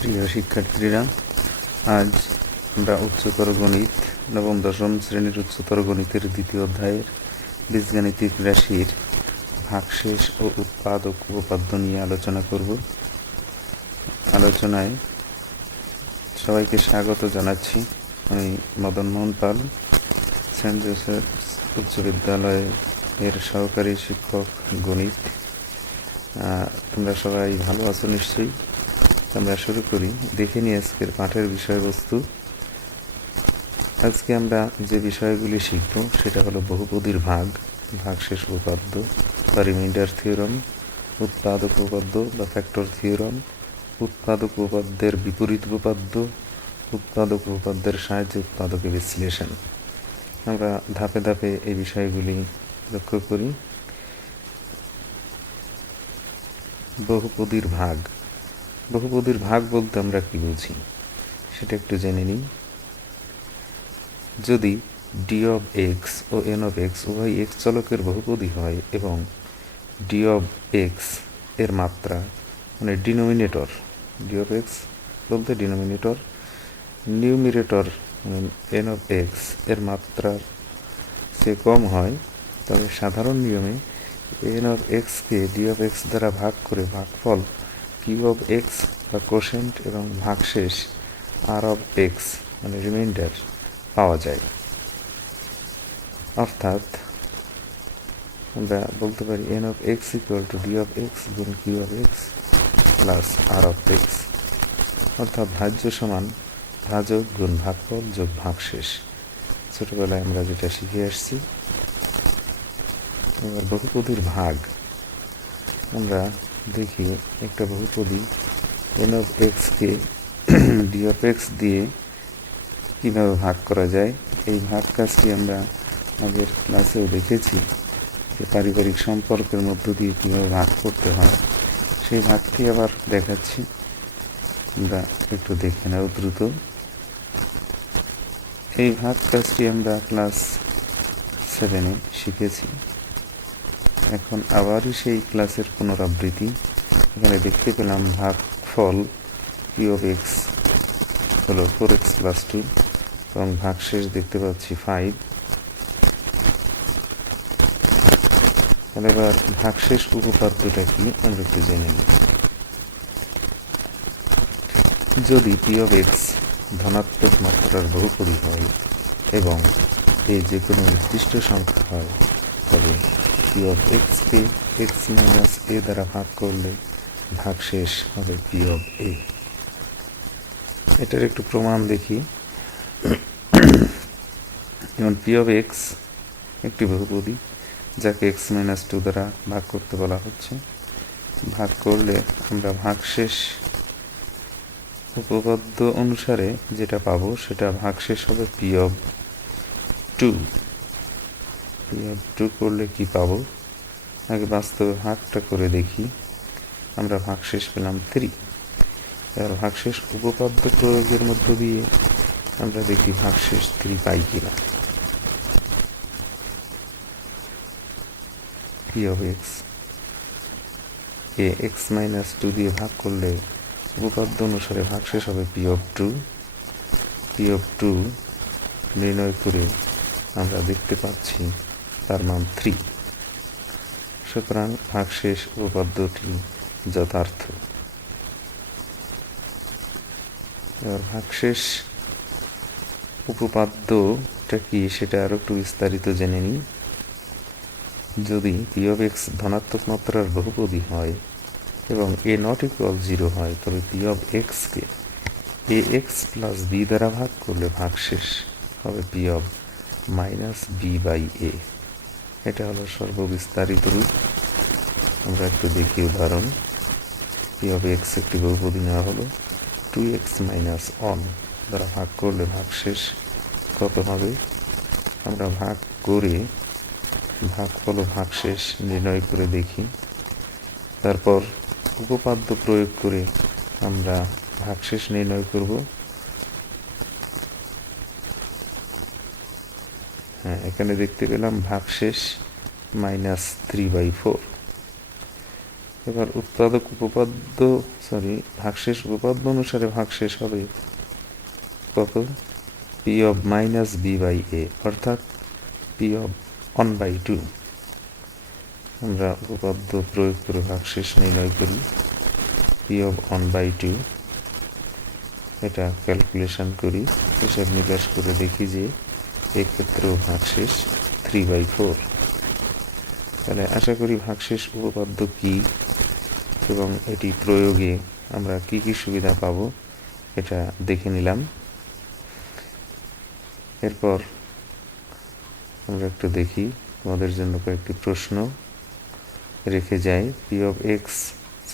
প্রিয় শিক্ষার্থীরা, আজ আমরা উচ্চতর গণিত, নবম, দশম শ্রেণির উচ্চতর গণিতের দ্বিতীয় অধ্যায়ের বীজগাণিতিক রাশির ভাগশেষ ও উৎপাদক উপপাদ্য নিয়ে আলোচনা করব। আলোচনায় সবাইকে স্বাগত জানাচ্ছি। আমি মদন মোহন পাল সেন্ট জোসেফ উচ্চ বিদ্যালয়ে এর সহকারী শিক্ষক গণিত। তোমরা সবাই ভালো আছো নিশ্চয়ই? আমরা শুরু করি। দেখে নিই আজকের পাঠের বিষয়বস্তু। আজকে আমরা যে বিষয়গুলি শিখব, সেটা হলো বহুপদীর ভাগ ভাগশেষ উপপাদ্য, বা রিমাইন্ডার থিওরাম উৎপাদক উপপাদ্য, বা ফ্যাক্টর থিওরাম উৎপাদক উপপাদ্যের বিপরীত উপপাদ্য, উৎপাদক উপপাদ্যের সাহায্যে উৎপাদকের বিশ্লেষণ। আমরা ধাপে ধাপে এই বিষয়গুলি লক্ষ্য করি। বহুপদীর ভাগ। বহুপদীর ভাগ বলতে আমরা কি বুঝি? সেটা একটু জেনে নিই। যদি ডি অফ এক্স ও এন অফ এক্স উভয় এক্স চলকের বহুপদী হয় এবং ডি অফ এক্সের মাত্রা মানে ডিনোমিনেটর ডি অফ এক্স বলতে ডিনোমিনেটর নিউমিরেটর এন অফ এক্সের মাত্রার সে কম হয়, তবে সাধারণ নিয়মে এন অফ এক্সকে ডি অফ এক্স দ্বারা ভাগ করে ভাগফল কিউ অফ এক্স বা কোশেন্ট এবং ভাগশেষ আর অফ এক্স মানে রিমাইন্ডার পাওয়া যায়। অর্থাৎ, আমরা বলতে পারি N of X equal to D of X গুণ Q of X plus R of X অর্থাৎ ভাজ্য সমান ভাজক গুণ ভাগফল যোগ ভাগশেষ ছোটবেলায় আমরা যেটা শিখে আসছি, এবার বহুপদীর ভাগ। আমরা দেখি একটা বহুপদী এন অফ এক্সকে ডি অফ এক্স দিয়ে কীভাবে ভাগ করা যায়? এই ভাগ কাজটি আমরা আগের ক্লাসেও দেখেছি যে পারিবারিক সম্পর্কের মধ্য দিয়ে কীভাবে ভাগ করতে হয়। সেই ভাগটি আবার দেখাচ্ছি। আমরা একটু দেখে নাও দ্রুত। এই ভাগ কাজটি আমরা ক্লাস সেভেনে শিখেছি। এখন আবারই সেই ক্লাসের পুনরাবৃত্তি। এখানে দেখতে পেলাম ভাগ ফল কিউ এক্স হলো ফোর এক্স প্লাস টু এবং ভাগ শেষ দেখতে পাচ্ছি ফাইভ তাহলে এবার ভাগশেষ উপপাদ্যটা কি? আমরা একটু জেনে নিই। যদি পি অফ এক্স ধনাত্মক মাত্রার বহুপদী হয় এবং এ যে কোনো নির্দিষ্ট সংখ্যা হয়, তবে পি অফ এক্সকে এক্স মাইনাস এ দ্বারা ভাগ করলে ভাগশেষ হবে পি অফ এ এটার একটু প্রমাণ দেখি। যেমন পি অফ এক্স একটি বহুপদী, যাকে এক্স মাইনাস টু দ্বারা ভাগ করতে বলা হচ্ছে। ভাগ করলে আমরা ভাগশেষ উপপাদ্য অনুসারে যেটা পাবো সেটা ভাগশেষ হবে P of two P of two করলে কি পাবো? আগে বাস্তবে ভাগটা করে দেখি। আমরা ভাগশেষ পেলাম থ্রি এবার ভাগশেষ উপপাদ্য প্রয়োগের মধ্য দিয়ে আমরা দেখি ভাগশেষ থ্রি পাই কিনা। পি অফ এক্স এ এক্স মাইনাস টু দিয়ে ভাগ করলে উপপাদ্য অনুসারে ভাগশেষ হবে P of two P of two নির্ণয় করে আমরা দেখতে পাচ্ছি তার মান থ্রি। সুতরাং ভাগশেষ উপপাদ্যটি যথার্থ। এবার ভাগশেষ উপপাদ্যটা কি সেটা আরও একটু বিস্তারিত জেনে নিই। যদি পি অফ এক্স ধনাত্মক মাত্রার বহুপদী হয় এবং এ নট ইকুয়াল জিরো হয়, তবে পি অফ এক্সকে এ এক্স প্লাস বি দ্বারা ভাগ করলে ভাগশেষ হবে P of minus B by A এটা হলো সর্ববিস্তারিত রূপ। আমরা একটু দেখি উদাহরণ। কীভাবে এক্স একটি বহুপদী নেওয়া হলো? টু এক্স মাইনাস অন দ্বারা ভাগ করলে ভাগশেষ কত হবে? আমরা ভাগ করে ভাগফল ও ভাগশেষ নির্ণয় করে দেখি। তারপর উপপাদ্য প্রয়োগ করে আমরা ভাগশেষ নির্ণয় করব হ্যাঁ এখানে দেখতে পেলাম ভাগশেষ মাইনাস থ্রি বাই ফোর এবার উৎপাদক উপপাদ্য সরি ভাগশেষ উপপাদ্য অনুসারে ভাগশেষ হবে কত? P of minus B by A অর্থাৎ P of one by two আমরা উপপাদ্য প্রয়োগ করে ভাগশেষ নির্ণয় করি। P of one by two এটা ক্যালকুলেশন করি, হিসাব নিকাশ করে দেখি যে এক্ষেত্রেও ভাগশেষ থ্রি বাই ফোর তাহলে আশা করি ভাগশেষ উপপাদ্য কি এবং এটি প্রয়োগে আমরা কি কি সুবিধা পাব এটা দেখে নিলাম। এরপর আমরা একটু দেখি, তোমাদের জন্য কয়েকটি প্রশ্ন রেখে যাই। P of X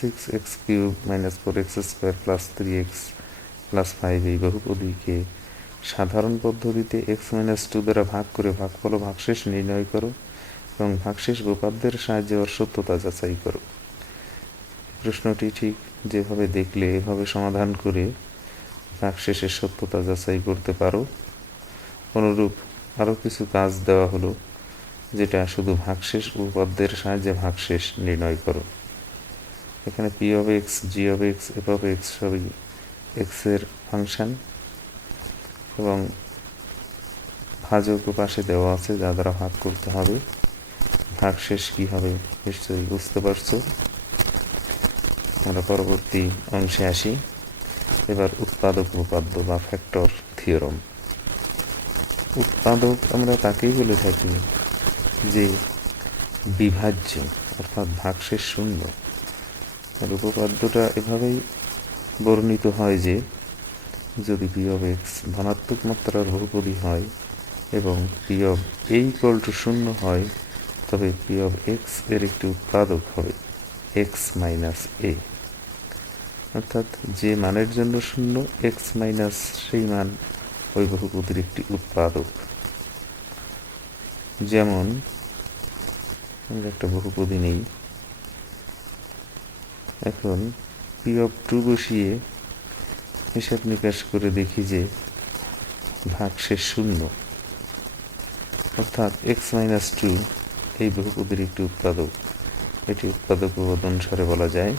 six X cube minus four X square plus three X plus five এই বহুপদীকে সাধারণ পদ্ধতিতে এক্স মাইনাস টু দ্বারা ভাগ করে ভাগফল ও ভাগশেষ নির্ণয় করো এবং ভাগশেষ উপপাদ্যের সাহায্যে ওর সত্যতা যাচাই করো। প্রশ্নটি ঠিক, যেভাবে দেখলে এভাবে সমাধান করে ভাগশেষের সত্যতা যাচাই করতে পারো। অনুরূপ আরও কিছু কাজ দেওয়া হলো, যেটা শুধু ভাগশেষ উপপাদ্যের সাহায্যে ভাগশেষ নির্ণয় করো। এখানে P of X G of X F of X সবই এক্সের ফাংশন। এবং ভাজক পাশে দেওয়া আছে, যা দ্বারা ভাগ করতে হবে। ভাগশেষ কী হবে নিশ্চয়ই বুঝতে পারছ? আমরা পরবর্তী অংশে আসি। এবার উৎপাদক উপপাদ্য বা ফ্যাক্টর থিওরম উৎপাদক আমরা তাকেই বলে থাকি যে বিভাজ্য, অর্থাৎ ভাগশেষ শূন্য। আর উপপাদ্যটা এভাবেই বর্ণিত হয় যে যদি পি অফ এক্স ধনাত্মক মাত্রার বহুপদী হয় এবং P of A equal to শূন্য হয়, তবে পি অফ এক্সের একটি উৎপাদক হবে এক্স মাইনাস এ অর্থাৎ যে মানের জন্য শূন্য এক্স মাইনাস সেই মান ওই বহুপদীর একটি উৎপাদক। যেমন, আমরা একটা বহুপদী নেই। এখন পি অফ টু বসিয়ে হিসাব নিকাশ করে দেখি যে ভাগ ভাগশেষ শূন্য। অর্থাৎ এক্স মাইনাস টু এই বহুপদীর একটি উৎপাদক। এটি উৎপাদক অনুসারে বলা যায়।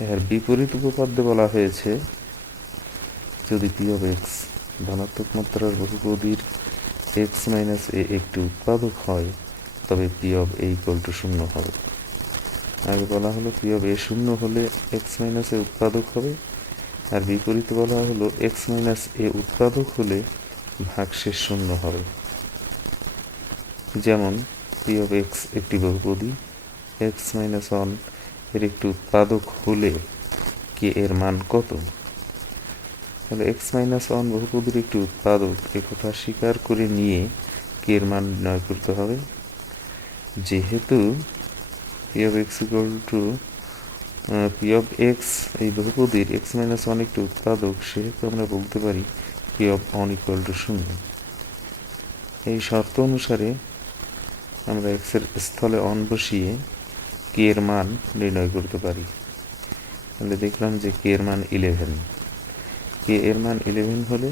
এর বিপরীত উপপাদ্যে বলা হয়েছে, যদি পি অফ এক্স ধনাত্মক মাত্রার বহুপদীর এক্স মাইনাস এ একটি উৎপাদক হয়, তবে P of A equal to শূন্য হবে। আগে বলা হলো পি অফ এ শূন্য হলে এক্স মাইনাস এ উৎপাদক হবে। আর বিপরীত বলা হলো এক্স মাইনাস এ উৎপাদক হলে ভাগশেষ শূন্য হবে। যেমন পি অফ এক্স একটি বহুপদী এক্স মাইনাস ওয়ানের একটি উৎপাদক হলে কে এর মান কত? তাহলে এক্স মাইনাস ওয়ান বহুপদীর একটি উৎপাদক একথা স্বীকার করে নিয়ে কে এর মান নির্ণয় করতে হবে। যেহেতু P of X equal to P of X এই বহুপদীর এক্স মাইনাস ওয়ান একটি উৎপাদক, সেহেতু আমরা বলতে পারি P of one equal to শূন্য। এই শর্ত অনুসারে আমরা এক্সের স্থলে অন বসিয়ে কে এর মান নির্ণয় করতে পারি। তাহলে দেখলাম যে কে এর মান ইলেভেন কে এর মান ইলেভেন হলে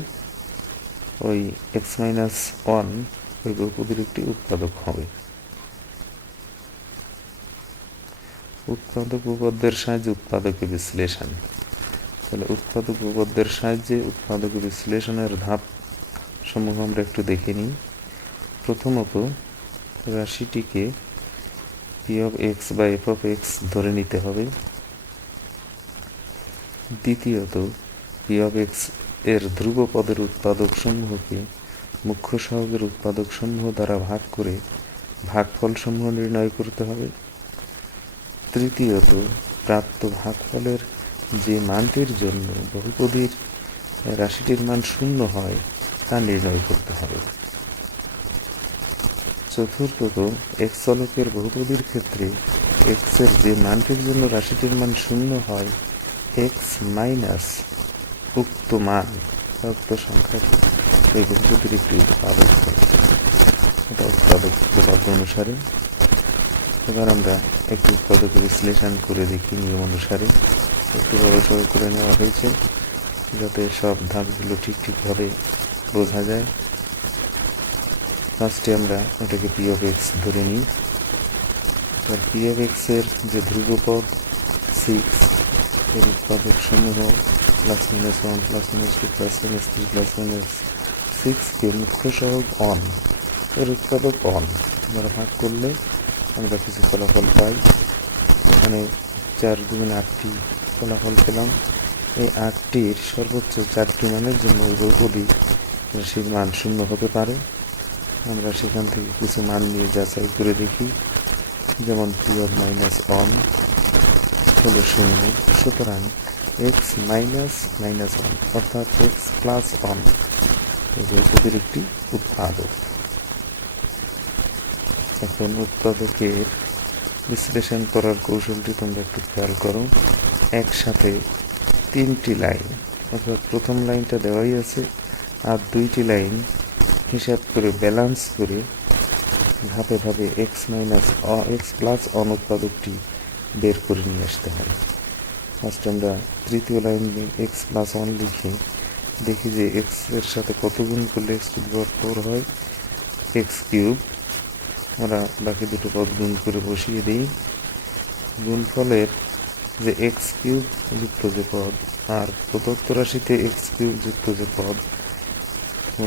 ওই এক্স মাইনাস ওয়ান ওই বহুপদীর একটি উৎপাদক হবে। উৎপাদক উপপাদ্যের সাহায্যে উৎপাদকের বিশ্লেষণ। তাহলে উৎপাদক উপপাদ্যের সাহায্যে উৎপাদক বিশ্লেষণের ধাপ সমূহ আমরা একটু দেখে নিই। প্রথমত, রাশিটিকে পি অফ এক্স বা এফ অফ এক্স ধরে নিতে হবে। দ্বিতীয়ত পি অফ এক্সের ধ্রুব পদের উৎপাদক সমূহকে মুখ্য সহগের উৎপাদক সমূহ দ্বারা ভাগ করে ভাগফল সমূহ নির্ণয় করতে হবে। তৃতীয়ত প্রাপ্ত ভাগফলের যে মানটির জন্য বহুপদীর রাশিটির মান শূন্য হয়, তা নির্ণয় করতে হবে। চতুর্থত এক্স চলকের বহুপদীর ক্ষেত্রে এক্সের যে মানটির জন্য রাশিটির মান শূন্য হয় এক্স মাইনাস উক্ত মান, উক্ত সংখ্যাটি সেই বহুপদীর একটি উৎপাদক। এটা উৎপাদক অনুসারে। এবার আমরা একটি উৎপাদক বিশ্লেষণ করে দেখি নিয়ম অনুসারে। একটু বড় করে নেওয়া হয়েছে, যাতে সব ধাপগুলো ঠিক ঠিকভাবে বোঝা যায়। ফার্স্টে আমরা এটাকে পি অফ এক্স ধরে নিই। পি অফ এক্সের যে ধ্রুবপদ সিক্স এর উৎপাদক সমূহ plus minus one plus minus two plus minus three plus minus সিক্সকে মুখ্য সহগ অন এর উৎপাদক অন আমরা ভাগ করলে আমরা কিছু ফলাফল পাই। এখানে চার দুগুণে আটটি ফলাফল পেলাম। এই আটটির সর্বোচ্চ চারটি মানের জন্য বহুপদী রাশির মান শূন্য হতে পারে। আমরা সেখান থেকে কিছু মান নিয়ে যাচাই করে দেখি। যেমন পি অফ মাইনাস অন হলো শূন্য। সুতরাং এক্স মাইনাস মাইনাস ওয়ান অর্থাৎ এক্স প্লাস এই বহুপদীর একটি উৎপাদক। এখন উৎপাদকের বিশ্লেষণ করার কৌশলটি তোমরা একটু খেয়াল করো। একসাথে তিনটি লাইন, অর্থাৎ প্রথম লাইনটা দেওয়াই আছে, আর দুইটি লাইন হিসাব করে ব্যালেন্স করে ধাপে ধাপে x minus x plus on উৎপাদকটি বের করে নিয়ে আসতে হয় ফার্স্ট আমরা তৃতীয় লাইন এক্স প্লাস ওয়ান লিখে দেখি যে এক্সের সাথে কত গুণ করলে এক্স টু পাওয়ার ফোর হয়? এক্স কিউব আমরা বাকি দুটো পদ গুণ করে বসিয়ে দিই। গুণফলের যে এক্স কিউব যুক্ত যে পদ আর প্রদত্ত রাশিতে এক্স কিউব যুক্ত যে পদ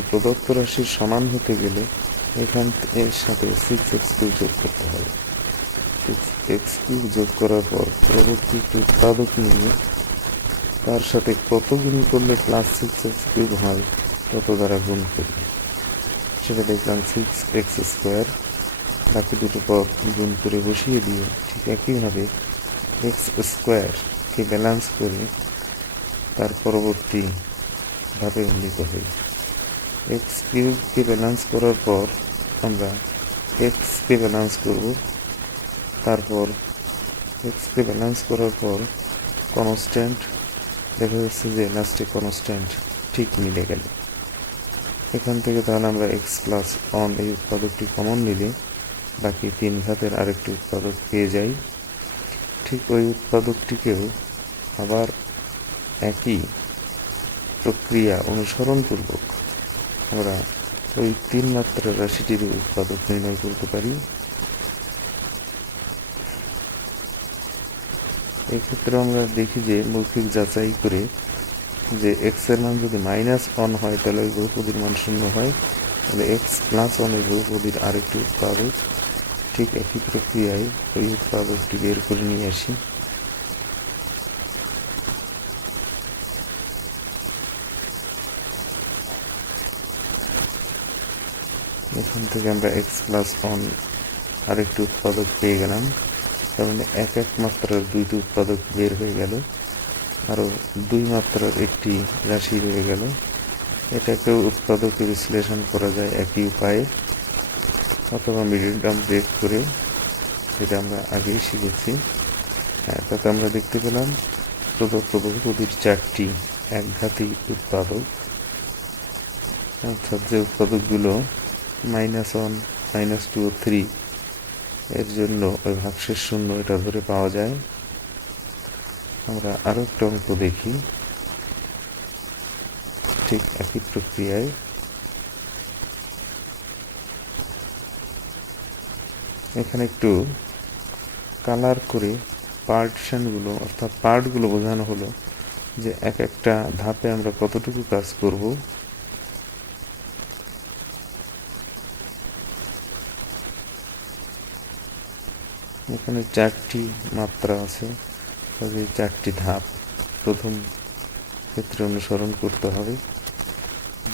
প্রদত্ত রাশির সমান হতে গেলে এখান এর সাথে সিক্স এক্স কিউব যোগ করতে হবে। সিক্স এক্স কিউব যোগ করার পর পরবর্তী উৎপাদক নিয়ে তার সাথে কত গুণ করলে প্লাস সিক্স এক্স কিউব হয়, তত দ্বারা গুণ করি। সেটা দেখলাম সিক্স এক্স স্কোয়ার বাকি দুটো পদ গুণ করে বসিয়ে দিয়ে ঠিক একইভাবে এক্স স্কোয়ারকে ব্যালেন্স করে তার পরবর্তী ভাবে উন্নীত হই। এক্স কিউবকে ব্যালেন্স করার পর আমরা এক্সকে ব্যালেন্স করব। তারপর এক্সকে ব্যালেন্স করার পর কনস্ট্যান্ট দেখা যাচ্ছে যে লাস্টে কনস্ট্যান্ট ঠিক মিলে গেল। এখান থেকে তাহলে আমরা এক্স প্লাস অন এই উৎপাদকটি কমন নিলে বাকি তিন ঘাতের আরেকটি উৎপাদক পেয়ে যাই। ঠিক ওই উৎপাদকটিকেও আবার একই প্রক্রিয়া অনুসরণপূর্বক আমরা ওই তিন মাত্রার রাশিটির উৎপাদক নির্ণয় করতে পারি। এক্ষেত্রে আমরা দেখি যে মৌখিক যাচাই করে যে এক্সের মান যদি মাইনাস ওয়ান হয়, তাহলে ওই বহুপদীর মান শূন্য হয়। তাহলে এক্স প্লাস ওয়ান ওই বহুপদীর আরেকটি উৎপাদক ঠিক একই প্রক্রিয়ায় ওই উৎপাদকটি বের করে নিয়ে আসি। এখান থেকে আমরা এক্স প্লাস ওয়ান আরেকটি উৎপাদক পেয়ে গেলাম। তার মানে এক এক মাত্রার দুইটি উৎপাদক বের হয়ে গেল। আরও দুই মাত্রার একটি রাশি রয়ে গেল। এটাকেও উৎপাদকে বিশ্লেষণ করা যায় একই উপায়ে। অথবা মিডিল টার্ম ব্রেক করে যেটা আমরা আগেই শিখেছি। হ্যাঁ তাতে আমরা দেখতে পেলাম প্রদত্ত বহুপদীর চারটি একঘাতী উৎপাদক। অর্থাৎ যে উৎপাদকগুলো মাইনাস ওয়ান মাইনাস টু ও থ্রি এর জন্য ওই ভাগশেষ শূন্য এটা ধরে পাওয়া যায়। আমরা আরও একটা অঙ্ক দেখি। ঠিক একই প্রক্রিয়ায় এখানে একটু কালার করে পার্টিশনগুলো অর্থাৎ পার্টগুলো বোঝানো হলো যে এক একটা ধাপে আমরা কতটুকু কাজ করব। এখানে চারটি মাত্রা আছে, তবে চারটি ধাপ প্রথম ক্ষেত্রে অনুসরণ করতে হবে।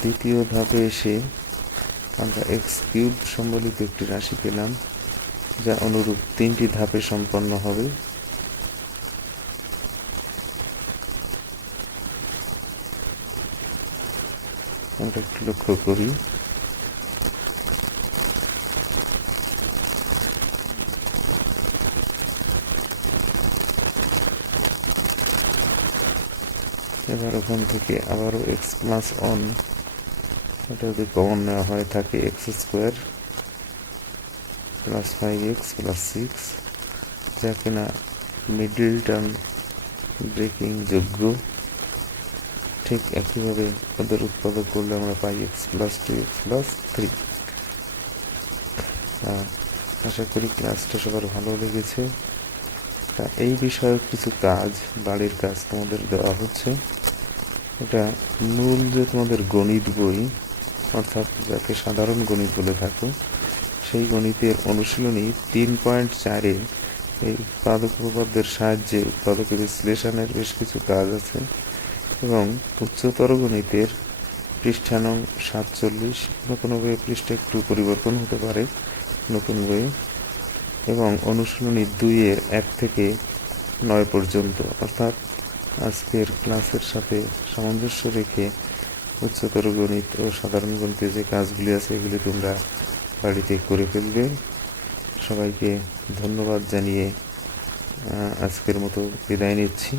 দ্বিতীয় ধাপে এসে আমরা এক্স কিউব সম্বলিত একটি রাশি পেলাম। যা অনুরূপ তিনটি ধাপে সম্পন্ন হবে। আমরা একটু লক্ষ্য করি। এবার ওখান থেকে আবারও এক্স প্লাস অন এটা যদি কমন নেওয়া হয়, থাকে X square plus five X plus six. যা কিনা মিডিল টার্ম ব্রেকিং যোগ্য। ঠিক একইভাবে ওদের উৎপাদক করলে আমরা পাই X plus two X plus three আশা করি ক্লাসটা সবার ভালো লেগেছে। তা এই বিষয়ে কিছু কাজ, বাড়ির কাজ তোমাদের দেওয়া হচ্ছে। এটা মূল যে তোমাদের গণিত বই, অর্থাৎ যাকে সাধারণ গণিত বলে থাকো। সেই গণিতের অনুশীলনী তিন পয়েন্ট চারে এই উৎপাদক উপপাদ্যের সাহায্যে উৎপাদকের বিশ্লেষণের বেশ কিছু কাজ আছে এবং উচ্চতর গণিতের পৃষ্ঠা নং সাতচল্লিশ নতুন বইয়ে পৃষ্ঠা একটু পরিবর্তন হতে পারে নতুন বইয়ে এবং অনুশীলনী দুইয়ের এক থেকে নয় পর্যন্ত। অর্থাৎ আজকের ক্লাসের সাথে সামঞ্জস্য রেখে উচ্চতর গণিত ও সাধারণ গণিতে যে কাজগুলি আছে, এগুলি তোমরা বাড়িতে করে ফেলবে। সবাইকে ধন্যবাদ জানিয়ে আজকের মতো বিদায় নিচ্ছি।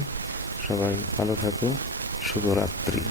সবাই ভালো থাকো। শুভরাত্রি।